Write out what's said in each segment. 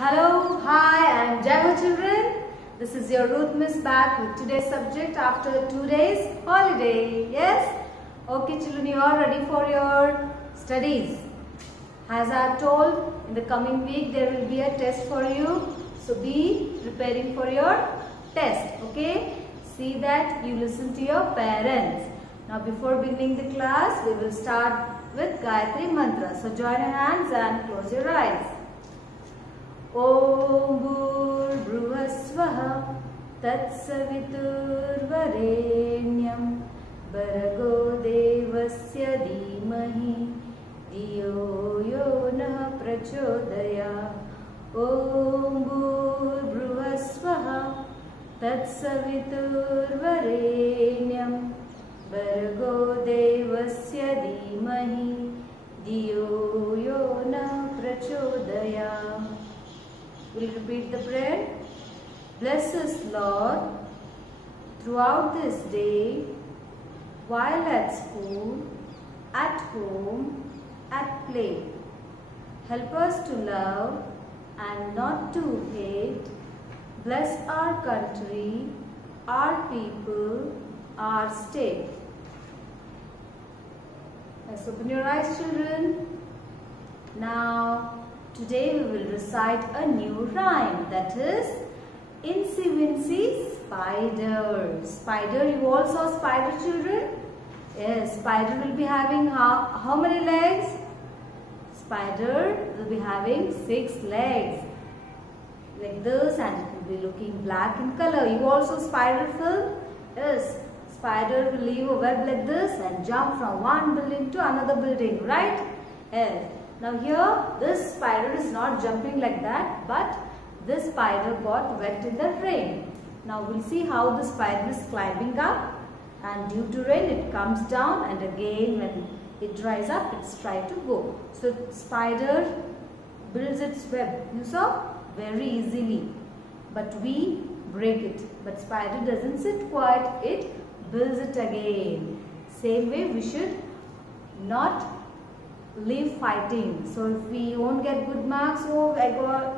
Hello, hi, I am Jaiho children. This is your Ruth Miss back with today's subject after 2 days holiday. Yes? Okay children, you are ready for your studies. As I have told, in the coming week there will be a test for you. So be preparing for your test. Okay? See that you listen to your parents. Now before beginning the class, we will start with Gayatri Mantra. So join your hands and close your eyes. Om Bhurvasvaha Tatsaviturvarenyam Bhargo Devasya Dhimahi Dhiyo Yo Nah Prachodaya. Om Bhurvasvaha Tatsaviturvarenyam Bhargo Devasya Dhimahi Dhiyo Yo Nah Prachodaya. We'll repeat the prayer. Bless us, Lord, throughout this day, while at school, at home, at play. Help us to love and not to hate. Bless our country, our people, our state. Let's open your eyes, children. Now, today we will recite a new rhyme, that is Incy Wincy Spider. Spider, you all saw spider, children? Yes, spider will be having how many legs? Spider will be having 6 legs. Like this, and it will be looking black in color. You also spider film? Yes, spider will leave a web like this and jump from one building to another building, right? Yes. Now here, this spider is not jumping like that, but this spider got wet in the rain. Now we'll see how the spider is climbing up, and due to rain it comes down, and again when it dries up, it's trying to go. So spider builds its web, you saw, very easily, but we break it. But spider doesn't sit quiet, it builds it again. Same way we should not leave fighting. So if we won't get good marks, oh I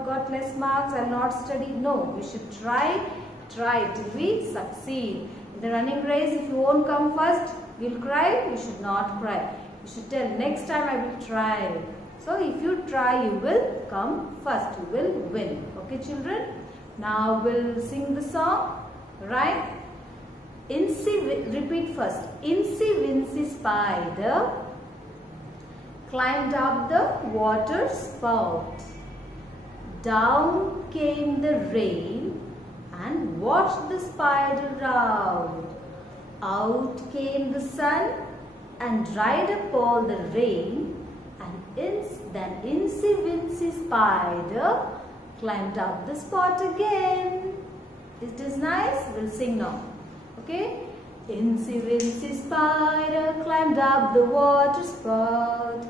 got less marks, I'll not study. No, we should try till we succeed. In the running race, if you won't come first, you'll cry. You should not cry. You should tell, next time I will try. So if you try, you will come first, you will win. Okay children? Now we'll sing the song, right? Repeat first. Incy Wincy Spider climbed up the water spout. Down came the rain and washed the spider out. Out came the sun and dried up all the rain. And then Incy Wincy Spider climbed up the spot again. It is nice. We'll sing now. Okay? Incy Wincy Spider climbed up the water spout.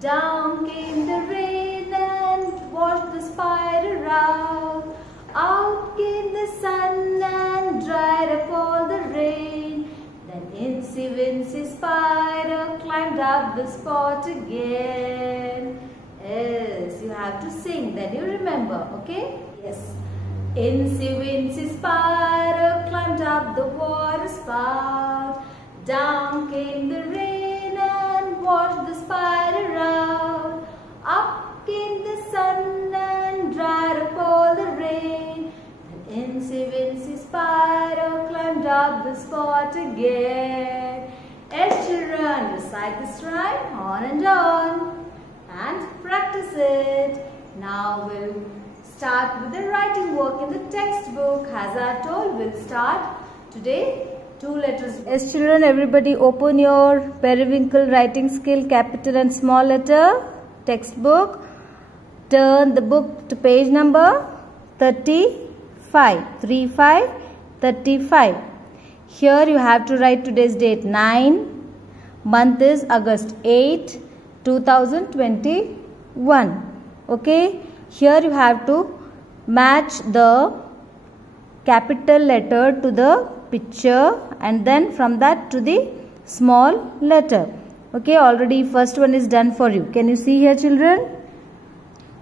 Down came the rain and washed the spider out. Out came the sun and dried up all the rain. Then Incy Wincy Spider climbed up the spot again. Yes, you have to sing, then you remember, okay? Yes. Incy Wincy Spider climbed up the water spout. Down came the rain and washed the spider out. Up came the sun and dried up all the rain. And Incy Wincy Spider climbed up the spot again. Yes, children, recite this rhyme on and on and practice it. Now we'll start with the writing work in the textbook. As I told, we'll start today 2 letters. Yes children, everybody open your Periwinkle writing skill capital and small letter textbook. Turn the book to page number 35. 35. Here you have to write today's date 9. Month is August 8, 2021. Okay. Here you have to match the capital letter to the picture, and then from that to the small letter. Okay, already first one is done for you. Can you see here children?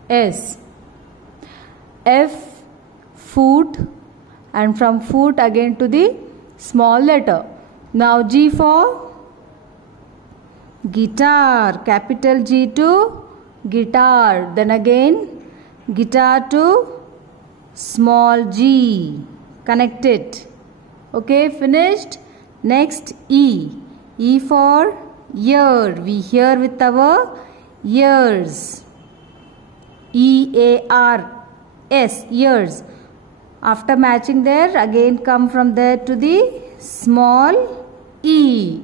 S. F, foot, and from foot again to the small letter. Now G for guitar, capital G to guitar, then again guitar to small g, connect it. Okay, finished. Next E, E for ear, we hear with our ears, E-A-R-S, ears. After matching there, again come from there to the small e.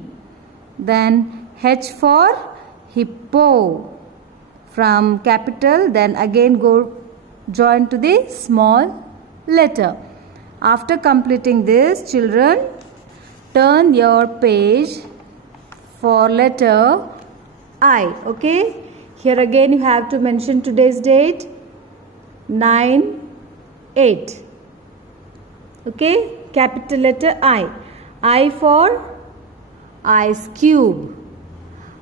Then H for hippo, from capital, then again go join to the small letter. After completing this, children, turn your page for letter I. Okay, here again you have to mention today's date, 9/8. Okay, capital letter I. I for ice cube,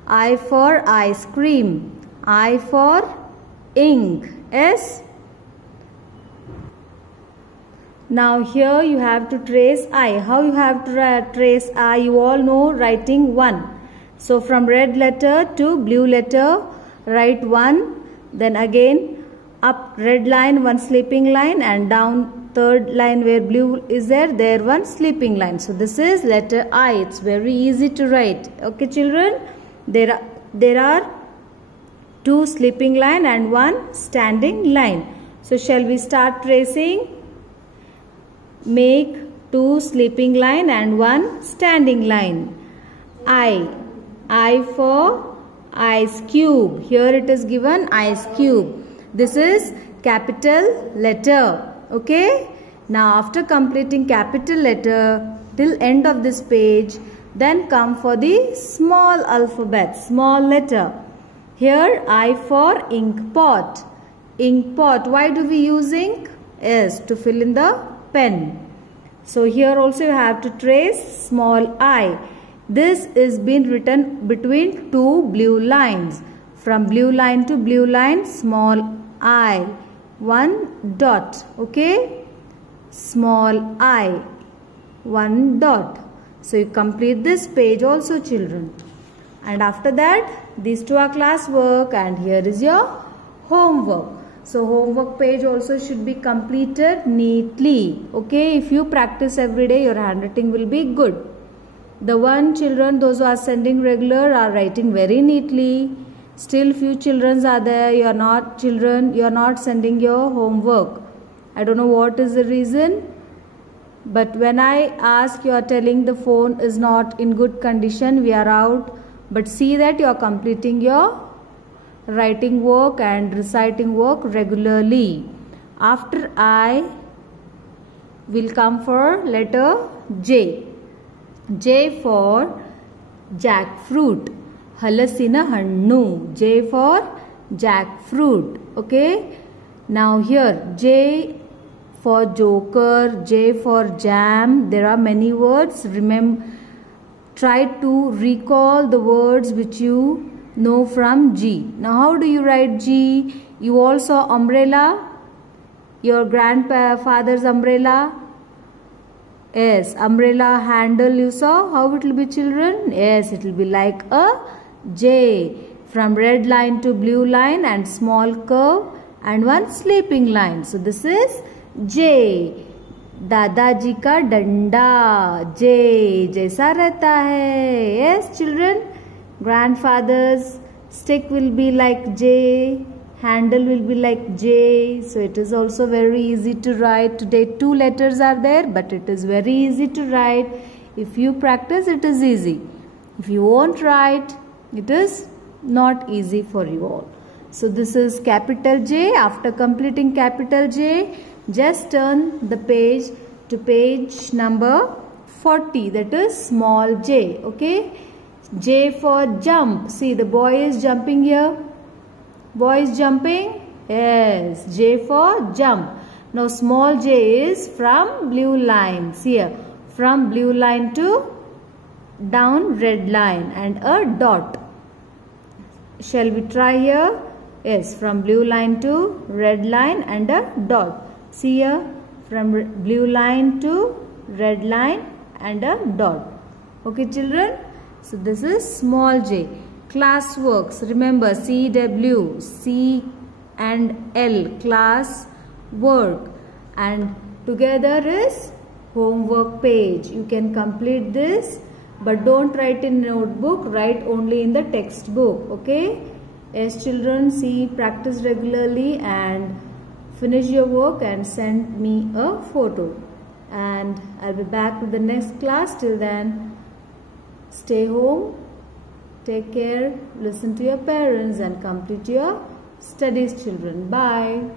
I for ice cream, I for ink, S. Now here you have to trace I. How you have to trace I? You all know writing 1. So from red letter to blue letter, write 1. Then again up red line, one sleeping line, and down third line where blue is there one sleeping line. So this is letter I. It's very easy to write. Okay, children, there are 2 sleeping line and 1 standing line. So shall we start tracing? Make 2 sleeping line and 1 standing line. I for ice cube. Here it is given ice cube. This is capital letter. Okay. Now after completing capital letter till end of this page, then come for the small alphabet, small letter. Here I for ink pot. Ink pot. Why do we use ink? Yes, to fill in the pen. So here also you have to trace small I. This is been written between 2 blue lines. From blue line to blue line, small I, 1 dot. Okay, small I, 1 dot. So you complete this page also, children. And after that, these 2 are class work, and here is your homework. So homework page also should be completed neatly. Okay, if you practice every day, your handwriting will be good. The one children, those who are sending regular, are writing very neatly. Still few children are there, you are not sending your homework. I don't know what is the reason. But when I ask, you are telling the phone is not in good condition, we are out. But see that you are completing your writing work and reciting work regularly. After I will come for letter J. J for jackfruit. Halasina hannu. J for jackfruit. Okay. Now here J for joker, J for jam. There are many words. Remember, try to recall the words which you know from G. Now how do you write G? You all saw umbrella, your grandfather's umbrella. Yes, umbrella handle you saw. How it will be, children? Yes, it will be like a J. From red line to blue line and small curve and 1 sleeping line. So this is J. दादाजी का डंडा, J जैसा रहता है. Yes, children. Grandfather's stick will be like J. Handle will be like J. So it is also very easy to write. Today 2 letters are there, but it is very easy to write. If you practice, it is easy. If you won't write, it is not easy for you all. So this is capital J. After completing capital J, just turn the page to page number 40. That is small j. Okay. J for jump. See, the boy is jumping here. Boy is jumping. Yes. J for jump. Now small j is from blue line. See here. From blue line to down red line and a dot. Shall we try here? Yes. From blue line to red line and a dot. See here, from blue line to red line and a dot. Okay children, so this is small j. Class works, remember CW, C and L, class work, and together is homework page. You can complete this, but don't write in notebook, write only in the textbook. Okay? Yes children, see, practice regularly and finish your work and send me a photo. And I'll be back with the next class. Till then, stay home, take care, listen to your parents and complete your studies children. Bye.